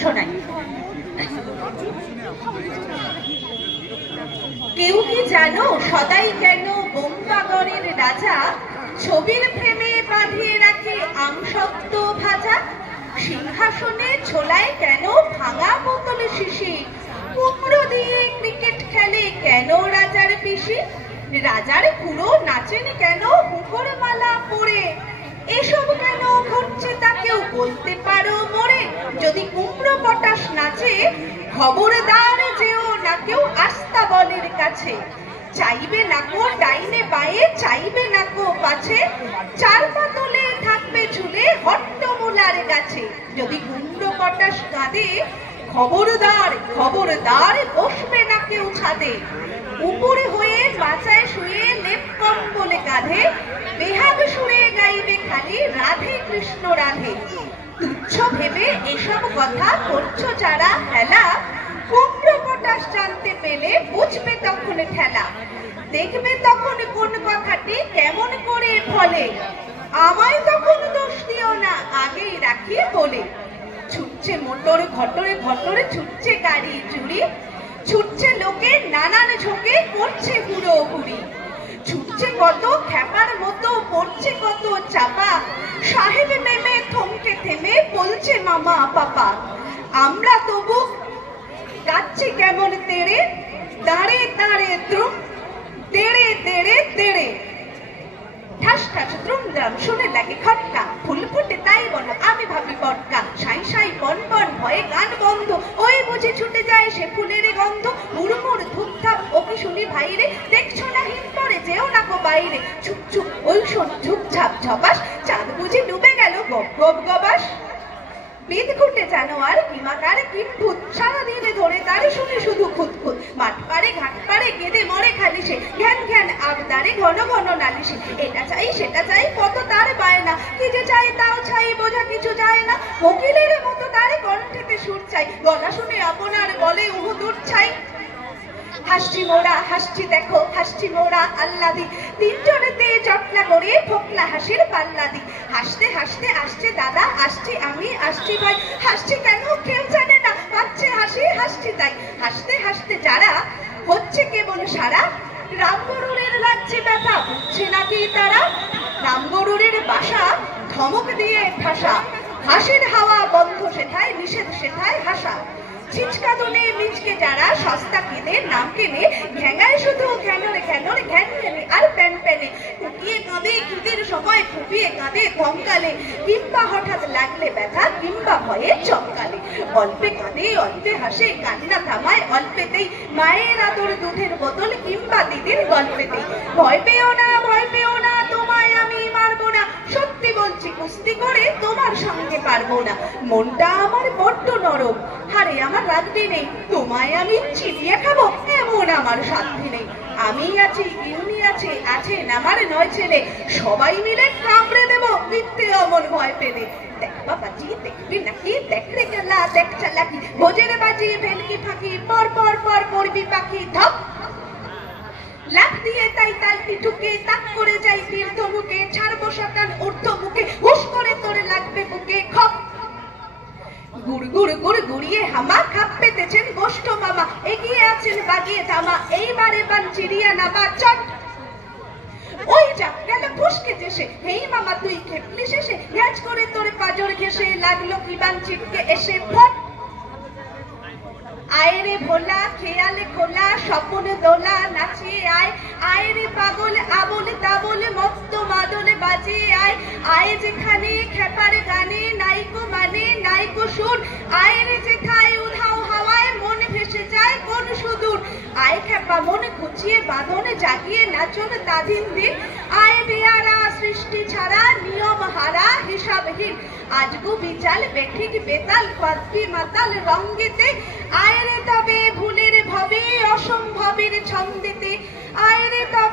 শোনাই। কেউ কি জানো সদাই কেন বোম্বাগড়ের রাজা ছবির ফ্রেমে বাঁধিয়ে রাখে আমসত্ব ভাজা? সিংহাসনে ছোলায় কেন ভাঙা বোতল শিশি? কুমড়ো দিয়ে ক্রিকেট খেলে কেন রাজার পিসি? রাজার খুড়ো নাচেন কেন হুঁকোর মালা পরে? এসব কেন ঘটছে তা কেউ বলতে পারো মোরে? যদি কুমড়ো পটাশ নাচে খবরদার যেও না কেউ আস্তাবলের কাছে। চাইবে নাকো ডাইনে বায়ে, চাইবে নাকো পাছে, চার পাতলে থাকবে ঝুলে হট্টমূলার গাছে। যদি কুমড়ো পটাশ কাঁদে খবরদার খবরদার বসবে না কেউ ছাদে। উপরে হয়ে বাঁচায় শুয়ে লেপ কম্বলে কাঁধে, বেহাগ সুরে গাইবে খালি রাধে কৃষ্ণ রাধে। তুচ্ছ ভেবে এসব কথা করছো যারা হেলা, কুমড়ো পটাশ জানতে পেলে বুঝবে তখন ঠেলা। দেখবে তখন কোন কথাটি কেমন করে ফলে, আমায় তখন দোষ দিও না আগেই রাখি বলে। ছুটছে মোটর ঘটরে ঘটরে, ছুটছে গাড়ি চুরি, ছুটছে লোকে নানান ঝোঁকে করছে হুড়োহুড়ি। ছুটছে কত খ্যাপার মতো, পড়ছে কত চাপা, সাহেব নেমে থমকে থেমে বলছে মামা পাপা। আমরা তবু কাচ্ছি কেমন তেড়ে, দাঁড়ে দাঁড়ে দ্রুম, তেড়ে তেড়ে তেড়ে। ঠাস ঠাস দ্রুম দ্রাম শুনে লাগে খটকা, ফুল ফুটে তাই বলো আমি ভাবি বটকা। সাই সাই বন বন ভয়ে গান বন্ধ, ওই বুঝে ছুটে যায় সে ফুলের গন্ধ। মুড়মুড় ধূপধাপ ওকে শুনি ভাইরে, দেখছো না হিম পরে যেও না গো বাইরে। চুপ চুপ ওই শোন ঝুপঝাপ ঝপাস, চাঁদ বুঝি ডুবে গেল গপ গপ গবাস। বিদ ঘুটে জানোয়ার কিমাকার কিম্ভূত, সারাদিনে ধরে তার শুনে শুধু খুঁতখুত। মাঠ পারে ঘাট পারে কেঁদে মরে খালি সে, ঘ্যান ঘ্যান আবদারে ঘন ঘন নালিশে। এটা চাই সেটা চাই কত তার বায়না, কি যে চাই তাও চাই বোঝা কিছু যায় না। কোকিলের মতো তার কণ্ঠেতে সুর চাই, গলা শুনে আপনার বলে উহু দূর ছাই। হাসছি মোরা হাসছি দেখো হাসছি মোরা আল্লাদি, তিনজনেতে জটলা করে ফোকলা হাসির পাল্লাদি। হাসতে হাসতে আসছে দাদা, আসছি আমি, আসছি ভাই, হাসছি কেন কেউ জানে না, পাচ্ছে হাসি হাসছি তাই। হাসতে হাসতে যারা হচ্ছে কেবল সারা, রামগরুরের লাগছে ব্যথা বুঝছে নাকি তারা। রামগরুরের বাসা ধমক দিয়ে ঠাসা, হাসির হাওয়া বন্ধ সেথায়, নিষেধ সেথায় হাসা। ছিচকাদনে মিচকে যারা সস্তা কেনে নাম কেনে, ঘ্যাঙায় শুধু ঘ্যানরে ঘ্যানরে ঘ্যান ঘ্যানে আর প্যান প্যানে। টুকিয়ে কাঁদে খিদের সময়, ফুপিয়ে কাঁদে ধমকালে, কিংবা হঠাৎ লাগলে ব্যথা কিংবা ভয়ে চমকালে। অল্পে কাঁদে অল্পে হাসে, কান্না থামায় অল্পেতেই, মায়ের আদর দুধের বোতল কিংবা দিদির গল্পেতেই। ভয় পেও না ভয় পেও না তোমায় আমি মারবো না, সত্যি বলছি কুস্তি করে তোমার সঙ্গে পারবো না। মনটা আমার বড্ড নরম, হারে আমার রাগবি নেই, তোমায় আমি চিবিয়ে খাবো এমন আমার সাধ্য নেই। আমি আছি গিন্নি আছে, আছেন আমার 9 ছেলে, সবাই মিলে কামড়ে দেবো মিথ্যে অমন ভয় পেলে। দেখ বাবাজি দেখবি নাকি, দেখ রে খেলা দেখ চালাকি, ভোজের বাজি ভেলকি ফাঁকি, পর পর পর পড়বি পাখি ধপ। লাফ দিয়ে তাই তালটি ঠুকে, তাক করে যাই তীর ধনুকে, ছাড়বো শটান ঊর্ধ্ব মুখে, হুশ করে তোরে লাগবে বুকে খপ। গুড় গুড় গুড় গুড়িয়ে হামা, খাপ পেতেছেন গোষ্ঠ মামা, এগিয়ে আছেন বাগিয়ে ধামা, এইবারে বান চিড়িয়া নামা চট। ওই যা গেল ফুসকে যেসে, হেই মামা তুই খেপলি শেষে, ঘ্যাচ করে তোরে পাজর ঘেসে, লাগলো কি বান চিটকে এসে ফট। আয়রে ভোলা খেয়ালে খোলা স্বপনে দোলা, নাচিয়ে আয় আয়রে পাগল আবল তাবল মত্ত মাদলে বাজিয়ে আয়। আয় যেখানে খেপার গানে নাইকো মানে নাইকো সুর, আয়রে যেথায় উধাও হাওয়ায় মন ভেসে যায় কোন সুদূর। আয় খেপা মন খুঁচিয়ে বাঁধনে জাগিয়ে নাচন তাদিন দিন, আয় বেয়ারা সৃষ্টি ছাড়া নিয়ম হারা হিসাবহীন। আজগু বিচাল বেঠিক বেতাল পাত্রী মাতাল রঙ্গেতে, আয়রে তবে ভুলের ভাবে অসম্ভবের ছন্দেতে, আয়রে তবে